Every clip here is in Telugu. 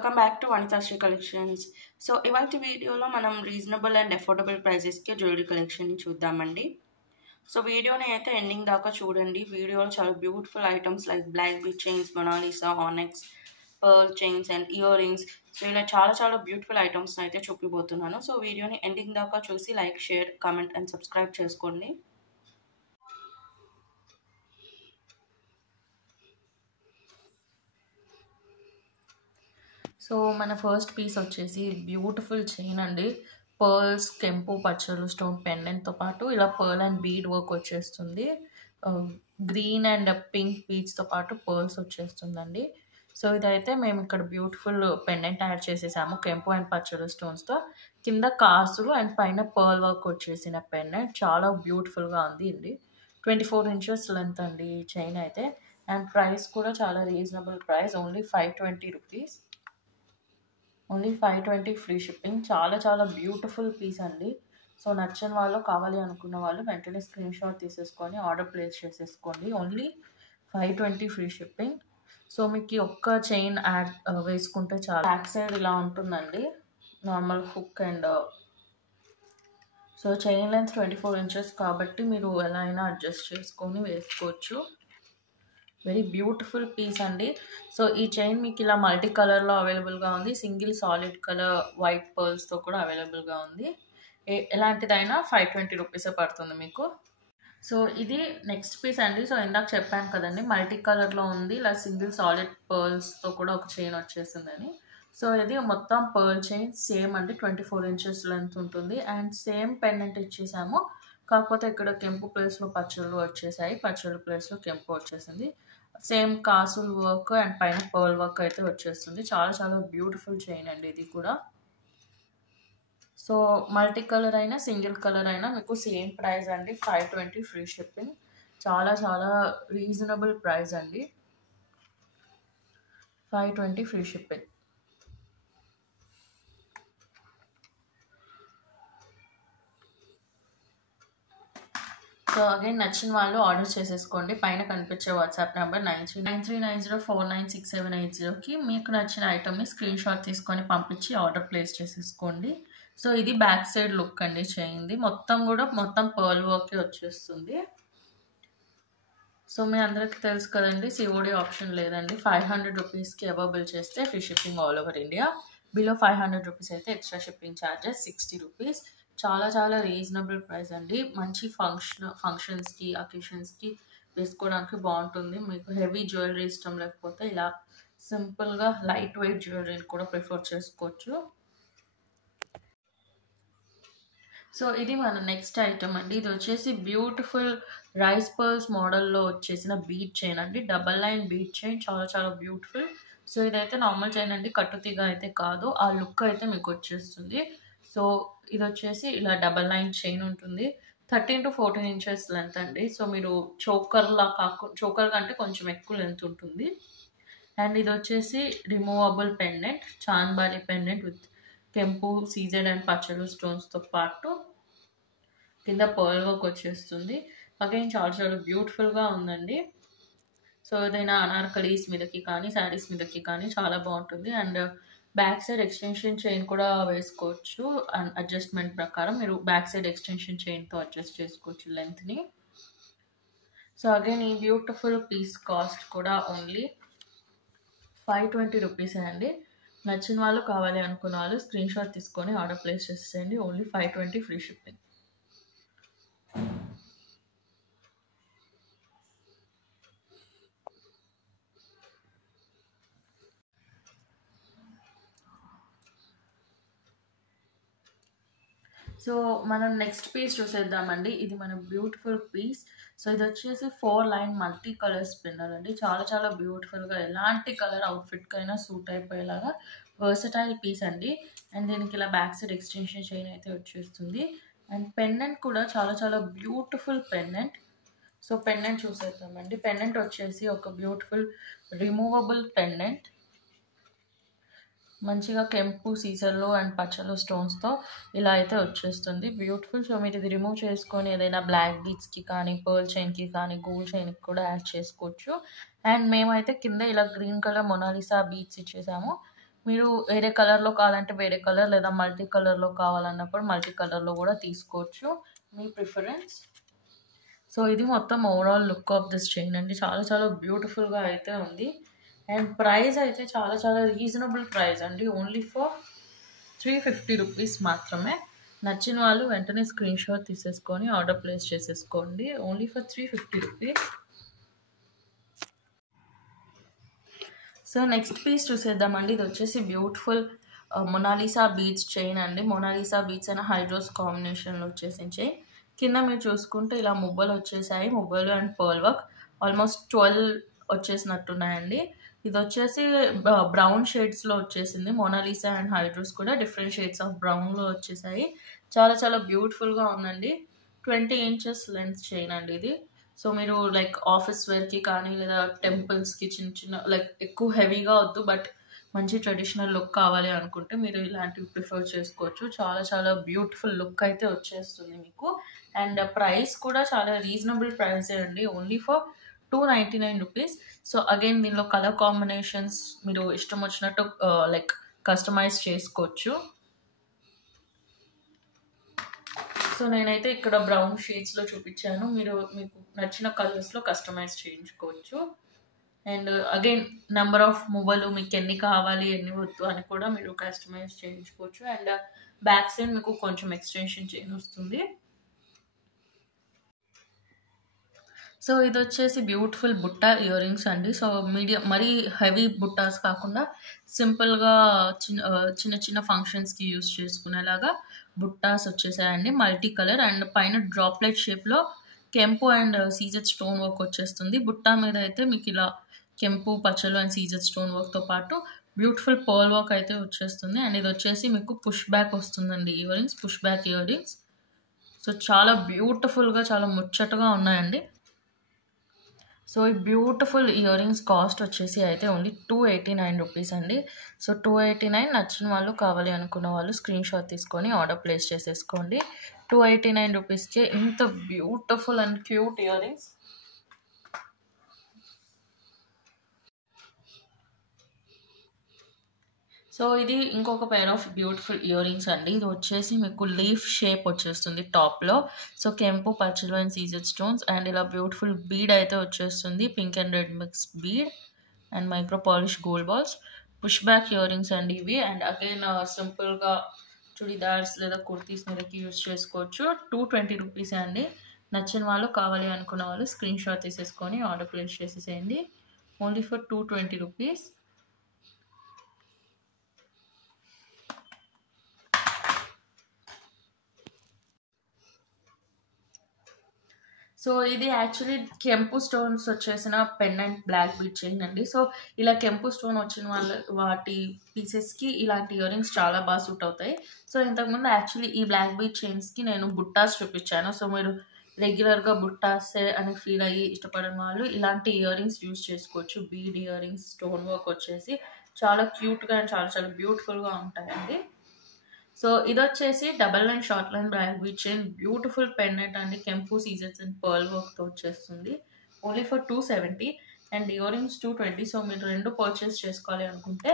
Welcome back to Vanithasri collections. So ఇవాళ వీడియోలో మనం రీజనబుల్ అండ్ అఫోర్డబుల్ ప్రైజెస్కి జ్యువెలరీ కలెక్షన్ని చూద్దామండి. సో వీడియోని అయితే ఎండింగ్ దాకా చూడండి. వీడియోలో చాలా beautiful items like black bead chains, Mona Lisa, onyx, pearl chains and ear rings, so ఇలా చాలా బ్యూటిఫుల్ ఐటమ్స్ అయితే చూపిపోతున్నాను. సో వీడియోని ఎండింగ్ దాకా చూసి like, share, comment and subscribe చేసుకోండి. సో మన ఫస్ట్ పీస్ వచ్చేసి బ్యూటిఫుల్ చైన్ అండి. పర్ల్స్, కెంపు పచ్చలు స్టోన్ పెండెంట్తో పాటు ఇలా పర్ల్ అండ్ బీడ్ వర్క్ వచ్చేస్తుంది. గ్రీన్ అండ్ పింక్ బీడ్స్తో పాటు పర్ల్స్ వచ్చేస్తుందండి. సో ఇదైతే మేము ఇక్కడ బ్యూటిఫుల్ పెండెంట్ యాడ్ చేసేసాము కెంపు అండ్ పచ్చలు స్టోన్స్తో. కింద కాసులు అండ్ పైన పర్ల్ వర్క్ వచ్చేసిన పెండెంట్ చాలా బ్యూటిఫుల్గా ఉంది. ఇది 24 inches లెంత్ అండి ఈ చైన్ అయితే. అండ్ ప్రైస్ కూడా చాలా reasonable price, only 520 rupees. Only 520 free shipping. చాలా బ్యూటిఫుల్ పీస్ అండి. సో నచ్చిన వాళ్ళు, కావాలి అనుకున్న వాళ్ళు వెంటనే స్క్రీన్ షాట్ తీసేసుకొని ఆర్డర్ ప్లేస్ చేసేసుకోండి. Only 520 free shipping. సో మీకు ఒక్క చైన్ యాడ్ వేసుకుంటే చాలా. బ్యాక్ సైడ్ ఇలా ఉంటుందండి, normal hook and so chain length 24 inches కాబట్టి మీరు ఎలా అయినా అడ్జస్ట్ చేసుకొని వేసుకోవచ్చు. వెరీ బ్యూటిఫుల్ పీస్ అండి. సో ఈ చైన్ మీకు ఇలా మల్టీ కలర్లో అవైలబుల్గా ఉంది. సింగిల్ సాలిడ్ కలర్ వైట్ పర్ల్స్తో కూడా అవైలబుల్గా ఉంది. ఎలాంటిదైనా 520 రూపీసే పడుతుంది మీకు. సో ఇది నెక్స్ట్ పీస్ అండి. సో ఇందాక చెప్పాను కదండి మల్టీ కలర్లో ఉంది, ఇలా సింగిల్ సాలిడ్ పర్ల్స్తో కూడా ఒక చైన్ వచ్చేసిందని. సో ఇది మొత్తం పర్ల్ చైన్ సేమ్ అండి, 24 inches లెంత్ ఉంటుంది. అండ్ సేమ్ పెండెంట్ ఇచ్చేసాము, కాకపోతే ఇక్కడ కెంపు ప్లేస్లో పచ్చళ్ళు వచ్చేసాయి, పచ్చళ్ళు ప్లేస్లో కెంపు వచ్చేసింది. సేమ్ కాసుల్ వర్క్ అండ్ పైన పర్ల్ వర్క్ అయితే వచ్చేస్తుంది. చాలా బ్యూటిఫుల్ చైన్ అండి ఇది కూడా. సో మల్టీ కలర్ అయినా సింగిల్ కలర్ అయినా మీకు సేమ్ ప్రైస్ అండి, 520 ఫ్రీ షిప్పింగ్. చాలా రీజనబుల్ ప్రైస్ అండి, 520 ఫ్రీ షిప్పింగ్. సో అగైన్ నచ్చిన వాళ్ళు ఆర్డర్ చేసేసుకోండి. పైన కనిపించే వాట్సాప్ నెంబర్ 9390496780కి మీకు నచ్చిన ఐటమ్ని స్క్రీన్ షాట్ తీసుకొని పంపించి ఆర్డర్ ప్లేస్ చేసేసుకోండి. సో ఇది బ్యాక్ సైడ్ లుక్ అండి చైన్ది. మొత్తం పర్ల్ వర్క్ వచ్చేస్తుంది. సో మీ అందరికీ తెలుసు కదండి, సిఓడి ఆప్షన్ లేదండి. 500 రూపీస్కి అవైలబుల్ చేస్తే free shipping all over India. Below 500 rupees అయితే ఎక్స్ట్రా షిప్పింగ్ ఛార్జెస్ 60 రూపీస్. చాలా రీజనబుల్ ప్రైస్ అండి. మంచి ఫంక్షన్స్కి, అకేషన్స్కి వేసుకోవడానికి బాగుంటుంది. మీకు హెవీ జ్యువెలరీ ఇష్టం లేకపోతే ఇలా సింపుల్గా లైట్ వెయిట్ జ్యువెలరీని కూడా ప్రిఫర్ చేసుకోవచ్చు. సో ఇది మన నెక్స్ట్ ఐటమ్ అండి. ఇది వచ్చేసి బ్యూటిఫుల్ రైస్ పర్ల్స్ మోడల్లో వచ్చేసిన బీట్ చైన్ అండి, డబల్ లైన్ బీట్ చైన్. చాలా బ్యూటిఫుల్. సో ఇదైతే నార్మల్ చైన్ అండి, కట్టుతీగ అయితే కాదు. ఆ లుక్ అయితే మీకు వచ్చేస్తుంది. సో ఇది వచ్చేసి ఇలా డబల్ లైన్ చైన్ ఉంటుంది. 13 to 14 inches లెంత్ అండి. సో మీరు చోకర్ కంటే కొంచెం ఎక్కువ లెంత్ ఉంటుంది. అండ్ ఇది వచ్చేసి removable pendant, chandbali pendant with కెంపు, సీజెడ్ అండ్ పచ్చలు స్టోన్స్తో పాటు కింద పర్ల్ వర్క్ వచ్చేస్తుంది. అగైన్ చాలా బ్యూటిఫుల్గా ఉందండి. సో ఏదైనా అనార్కలీస్ మీదకి కానీ శారీస్ మీదకి కానీ చాలా బాగుంటుంది. And back side extension chain కూడా వేసుకోవచ్చు. అండ్ అడ్జస్ట్మెంట్ ప్రకారం మీరు బ్యాక్ సైడ్ ఎక్స్టెన్షన్ చైన్తో అడ్జస్ట్ చేసుకోవచ్చు లెంత్ని. సో అగైన్ ఈ బ్యూటిఫుల్ పీస్ కాస్ట్ కూడా ఓన్లీ 520 రూపీసే అండి. నచ్చిన వాళ్ళు, కావాలి అనుకున్న వాళ్ళు స్క్రీన్ షాట్ తీసుకొని ఆర్డర్ ప్లేస్ చేసేయండి. Only 520 free shipping. సో మనం నెక్స్ట్ పీస్ చూసేద్దామండి. ఇది మన బ్యూటిఫుల్ పీస్. సో ఇది వచ్చేసి 4 line మల్టీ కలర్ స్పిన్నర్ అండి. చాలా బ్యూటిఫుల్గా ఎలాంటి కలర్ అవుట్ఫిట్కి అయినా సూట్ అయిపోయేలాగా వర్సటైల్ పీస్ అండి. అండ్ దీనికి ఇలా బ్యాక్ సైడ్ ఎక్స్టెన్షన్ చైన్ అయితే వచ్చేస్తుంది. అండ్ పెండెంట్ కూడా చాలా బ్యూటిఫుల్ పెండెంట్. సో పెండెంట్ చూసేద్దామండి. పెండెంట్ వచ్చేసి ఒక బ్యూటిఫుల్ రిమూవబుల్ పెండెంట్, మంచిగా కెంపు, సీజర్లు అండ్ పచ్చలు స్టోన్స్తో ఇలా అయితే వచ్చేస్తుంది, బ్యూటిఫుల్. సో మీరు ఇది రిమూవ్ చేసుకొని ఏదైనా బ్లాక్ బీడ్స్కి కానీ, పర్ల్ చైన్కి కానీ, గోల్డ్ చైన్కి కూడా యాడ్ చేసుకోవచ్చు. అండ్ మేమైతే కింద ఇలా గ్రీన్ కలర్ మొనాలిసా బీడ్స్ ఇచ్చేసాము. మీరు వేరే కలర్లో కావాలంటే వేరే కలర్, లేదా మల్టీ కలర్లో కావాలన్నప్పుడు మల్టీ కలర్లో కూడా తీసుకోవచ్చు, మీ ప్రిఫరెన్స్. సో ఇది మొత్తం overall look of this chain అండి. చాలా చాలా బ్యూటిఫుల్గా అయితే ఉంది. అండ్ ప్రైస్ అయితే చాలా చాలా రీజనబుల్ ప్రైస్ అండి. ఓన్లీ ఫర్ 350 రూపీస్ మాత్రమే. నచ్చిన వాళ్ళు వెంటనే స్క్రీన్ షాట్ తీసేసుకొని ఆర్డర్ ప్లేస్ చేసేసుకోండి. Only for 350 rupees. So next piece చూసేద్దామండి. ఇది వచ్చేసి బ్యూటిఫుల్ మొనాలిసా బీడ్స్ చైన్ అండి. మొనాలిసా బీడ్స్ అయిన హైడ్రోస్ కాంబినేషన్లో వచ్చేసిన చైన్. కింద మీరు చూసుకుంటే ఇలా మువ్వలు వచ్చేసాయి. మువ్వలు అండ్ పర్ల్ వర్క్ ఆల్మోస్ట్ 12 వచ్చేసినట్టున్నాయండి. ఇది వచ్చేసి బ్రౌన్ షేడ్స్లో వచ్చేసింది. మొనాలిసా అండ్ హైడ్రోస్ కూడా డిఫరెంట్ షేడ్స్ ఆఫ్ బ్రౌన్లో వచ్చేసాయి. చాలా చాలా బ్యూటిఫుల్గా ఉందండి. 20 ఇంచెస్ లెంత్ చైన్ అండి ఇది. సో మీరు లైక్ ఆఫీస్ వేర్కి కానీ లేదా టెంపుల్స్కి చిన్న చిన్న లైక్ ఎక్కువ హెవీగా వద్దు, బట్ మంచి ట్రెడిషనల్ లుక్ కావాలి అనుకుంటే మీరు ఇలాంటివి ప్రిఫర్ చేసుకోవచ్చు. చాలా చాలా బ్యూటిఫుల్ లుక్ అయితే వచ్చేస్తుంది మీకు. అండ్ ప్రైస్ కూడా చాలా రీజనబుల్ ప్రైసే అండి. Only for 299 rupees. So again దీనిలో కలర్ కాంబినేషన్స్ మీరు ఇష్టం వచ్చినట్టు లైక్ కస్టమైజ్ చేసుకోవచ్చు. సో నేనైతే ఇక్కడ బ్రౌన్ షేడ్స్లో చూపించాను. మీరు మీకు నచ్చిన కలర్స్లో కస్టమైజ్ చేయించుకోవచ్చు. అండ్ అగైన్ నెంబర్ ఆఫ్ మువ్వలు మీకు ఎన్ని కావాలి ఎన్ని వద్దు అని కూడా మీరు కస్టమైజ్ చేయించుకోవచ్చు. అండ్ బ్యాక్ సైడ్ మీకు కొంచెం ఎక్స్టెన్షన్ చైన్ వస్తుంది. సో ఇది వచ్చేసి బ్యూటిఫుల్ బుట్టా ఇయర్ రింగ్స్ అండి. సో మీడియం మరీ హెవీ బుట్టాస్ కాకుండా సింపుల్గా చిన్న చిన్న ఫంక్షన్స్కి యూజ్ చేసుకునేలాగా బుట్టాస్ వచ్చేసాయండి. మల్టీ కలర్ అండ్ పైన డ్రాప్లెట్ షేప్లో కెంపు అండ్ సీజెడ్ స్టోన్ వర్క్ వచ్చేస్తుంది. బుట్టా మీద అయితే మీకు ఇలా కెంపు పచ్చలు అండ్ సీజెడ్ స్టోన్ వర్క్తో పాటు బ్యూటిఫుల్ పర్ల్ వర్క్ అయితే వచ్చేస్తుంది. అండ్ ఇది వచ్చేసి మీకు పుష్ బ్యాక్ వస్తుందండి ear rings, push back ear rings. So చాలా బ్యూటిఫుల్గా చాలా ముచ్చటగా ఉన్నాయండి. సో ఈ బ్యూటిఫుల్ ఇయర్ రింగ్స్ కాస్ట్ వచ్చేసి అయితే ఓన్లీ 289 రూపీస్ అండి. సో 289 నచ్చిన వాళ్ళు కావాలి అనుకున్న వాళ్ళు స్క్రీన్ షాట్ తీసుకొని ఆర్డర్ ప్లేస్ చేసేసుకోండి. 289 రూపీస్కే ఇంత beautiful and cute ear rings. So ఇది ఇంకొక pair of beautiful ear rings అండి. ఇది వచ్చేసి మీకు లీఫ్ షేప్ వచ్చేస్తుంది టాప్లో. సో కెంపు పచ్చలు అండ్ సీజెడ్ స్టోన్స్ అండ్ ఇలా బ్యూటిఫుల్ బీడ్ అయితే వచ్చేస్తుంది. Pink and red mix bead and micro polish gold balls. Push back ear rings అండి ఇవి. అండ్ అగైన్ సింపుల్గా చుడిదార్స్ లేదా కుర్తీస్ మీదకి యూజ్ చేసుకోవచ్చు. 220 రూపీస్ అండి. నచ్చిన వాళ్ళు కావాలి అనుకున్న వాళ్ళు స్క్రీన్ షాట్ తీసేసుకొని ఆర్డర్ ప్లేస్ చేసేసేయండి. Only for 220 rupees. సో ఇది యాక్చువల్లీ కెంపు స్టోన్స్ వచ్చేసిన పెండెంట్ బ్లాక్ బీడ్ చైన్ అండి. సో ఇలా కెంపు స్టోన్ వచ్చిన వాటి పీసెస్కి ఇలాంటి ఇయర్ రింగ్స్ చాలా బాగా సూట్ అవుతాయి. సో ఇంతకుముందు యాక్చువల్లీ ఈ బ్లాక్ బీడ్ చైన్స్కి నేను బుట్టాస్ చూపించాను. సో మీరు రెగ్యులర్గా బుట్టాసే అని ఫీల్ అయ్యి ఇష్టపడిన వాళ్ళు ఇలాంటి ఇయర్ రింగ్స్ యూజ్ చేసుకోవచ్చు. Bead ear rings stone work వచ్చేసి చాలా క్యూట్గా అండ్ చాలా చాలా బ్యూటిఫుల్గా ఉంటాయండి. సో ఇది వచ్చేసి double line short line black bead chain beautiful pendant అండి. కెంపు సీజెడ్స్ అండ్ పర్ల్ వర్క్తో వచ్చేస్తుంది. Only for 270 and year rings 220. So మీరు రెండు పర్చేస్ చేసుకోవాలి అనుకుంటే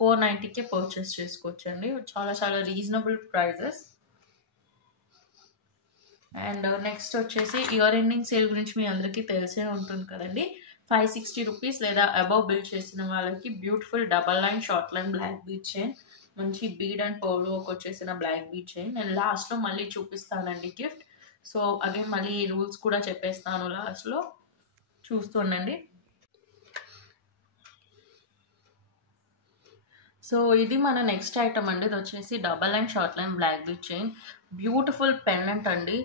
490కే పర్చేస్ చేసుకోవచ్చు అండి. చాలా చాలా రీజనబుల్ ప్రైజెస్. అండ్ నెక్స్ట్ వచ్చేసి ఇయర్ ఎండింగ్ సేల్ గురించి మీ అందరికీ తెలిసే ఉంటుంది కదండి. 560 రూపీస్ లేదా అబవ్ బిల్ చేసిన వాళ్ళకి beautiful double line short line black bead chain, మంచి బీడ్ అండ్ పర్ల్ వర్క్ వచ్చేసిన బ్లాక్ బీడ్ చైన్. నేను లాస్ట్లో మళ్ళీ చూపిస్తానండి గిఫ్ట్. సో అగైన్ మళ్ళీ ఈ రూల్స్ కూడా చెప్పేస్తాను లాస్ట్లో, చూస్తుండండి. సో ఇది మన నెక్స్ట్ ఐటమ్ అండి. ఇది వచ్చేసి double line short line black bead chain beautiful pendant అండి.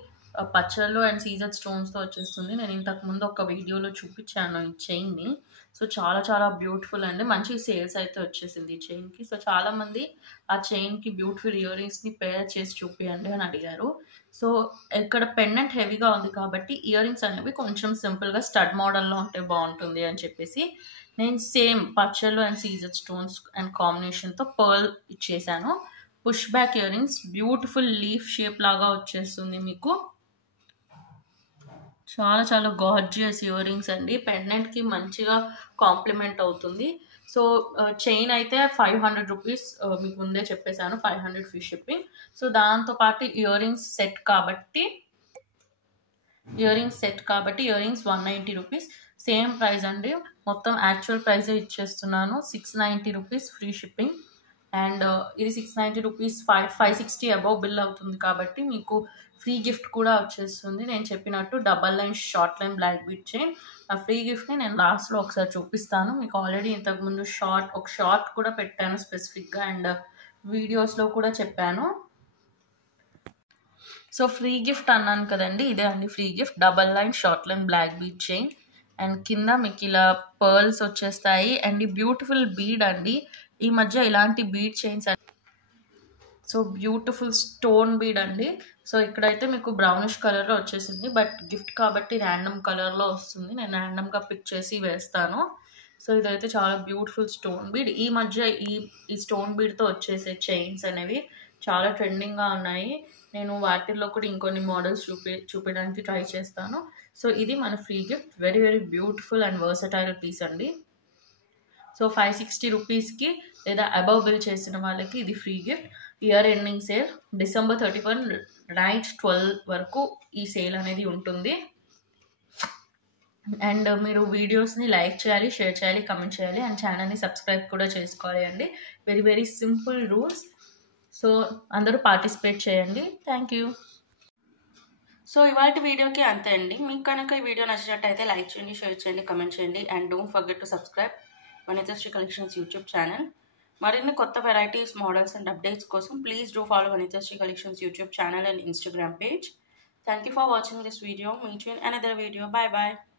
పచ్చళ్ళు అండ్ సీజెడ్ స్టోన్స్తో వచ్చేస్తుంది. నేను ఇంతకుముందు ఒక వీడియోలో చూపించాను ఈ చైన్ని. సో చాలా చాలా బ్యూటిఫుల్ అండి. మంచి సేల్స్ అయితే వచ్చేసింది ఈ చైన్కి. సో చాలామంది ఆ చైన్కి బ్యూటిఫుల్ ఇయర్ రింగ్స్ని పేర్ చేసి చూపియండి అని అడిగారు. సో ఇక్కడ పెండెంట్ హెవీగా ఉంది కాబట్టి ఇయర్ రింగ్స్ అనేవి కొంచెం సింపుల్గా స్టడ్ మోడల్లో ఉంటే బాగుంటుంది అని చెప్పేసి నేను సేమ్ పచ్చళ్ళు అండ్ సీజెడ్ స్టోన్స్ అండ్ కాంబినేషన్తో పర్ల్ ఇచ్చేసాను. Push back ear rings beautiful leaf shape లాగా వచ్చేస్తుంది మీకు. చాలా చాలా గార్జియస్ ఇయర్ రింగ్స్ అండి. పెండెంట్కి మంచిగా కాంప్లిమెంట్ అవుతుంది. సో చైన్ అయితే 500 రూపీస్, మీకు ముందే చెప్పేశాను, 500 ఫ్రీ షిప్పింగ్. సో దాంతోపాటు ఇయర్ రింగ్స్ సెట్ కాబట్టి ear rings 190 rupees, same price అండి. మొత్తం యాక్చువల్ ప్రైజే ఇచ్చేస్తున్నాను, 690 రూపీస్ ఫ్రీ షిప్పింగ్. అండ్ ఇది 690 రూపీస్ 560 అబౌవ్ బిల్ అవుతుంది కాబట్టి మీకు ఫ్రీ గిఫ్ట్ కూడా వచ్చేస్తుంది. నేను చెప్పినట్టు double line short line black bead chain. ఆ ఫ్రీ గిఫ్ట్ని నేను లాస్ట్లో ఒకసారి చూపిస్తాను. మీకు ఆల్రెడీ ఇంతకుముందు ఒక షార్ట్ కూడా పెట్టాను స్పెసిఫిక్గా, అండ్ వీడియోస్లో కూడా చెప్పాను. సో ఫ్రీ గిఫ్ట్ అన్నాను కదండి, ఇదే అండి free gift, double line short line black bead chain. And కింద మీకు ఇలా పర్ల్స్ వచ్చేస్తాయి. అండ్ ఈ బ్యూటిఫుల్ బీడ్ అండి, ఈ మధ్య ఇలాంటి bead chains, so beautiful stone bead అండి. సో ఇక్కడైతే మీకు బ్రౌనిష్ కలర్లో వచ్చేసింది, బట్ గిఫ్ట్ కాబట్టి ర్యాండమ్ కలర్లో వస్తుంది, నేను ర్యాండమ్గా పిక్ చేసి వేస్తాను. సో ఇదైతే చాలా బ్యూటిఫుల్ స్టోన్ బీడ్. ఈ మధ్య ఈ స్టోన్ బీడ్తో వచ్చేసే చైన్స్ అనేవి చాలా ట్రెండింగ్గా ఉన్నాయి. నేను వాటిల్లో కూడా ఇంకొన్ని మోడల్స్ చూపించడానికి ట్రై చేస్తాను. సో ఇది మన free gift, very very beautiful and versatile piece అండి. సో 560 రూపీస్కి లేదా అబవ్ బిల్ చేసిన వాళ్ళకి ఇది free gift. Year ending sale December 31 night 12 వరకు ఈ సేల్ అనేది ఉంటుంది. అండ్ మీరు వీడియోస్ని లైక్ చేయాలి, షేర్ చేయాలి, కమెంట్ చేయాలి, అండ్ ఛానల్ని సబ్స్క్రైబ్ కూడా చేసుకోవాలి అండి. Very very simple rules. So అందరూ పార్టిసిపేట్ చేయండి. Thank you. సో ఇవాళ వీడియోకి అంతే అండి. మీకు కనుక ఈ వీడియో నచ్చినట్టయితే లైక్ చేయండి, షేర్ చేయండి, కమెంట్ చేయండి, and don't forget to subscribe Vanithasri collections YouTube channel. మరిన్ని కొత్త వెరైటీస్, మోడల్స్ అండ్ అప్డేట్స్ కోసం please do follow Vanithasri collections YouTube channel and Instagram page. Thank you for watching this video. Meet you in another video. Bye bye.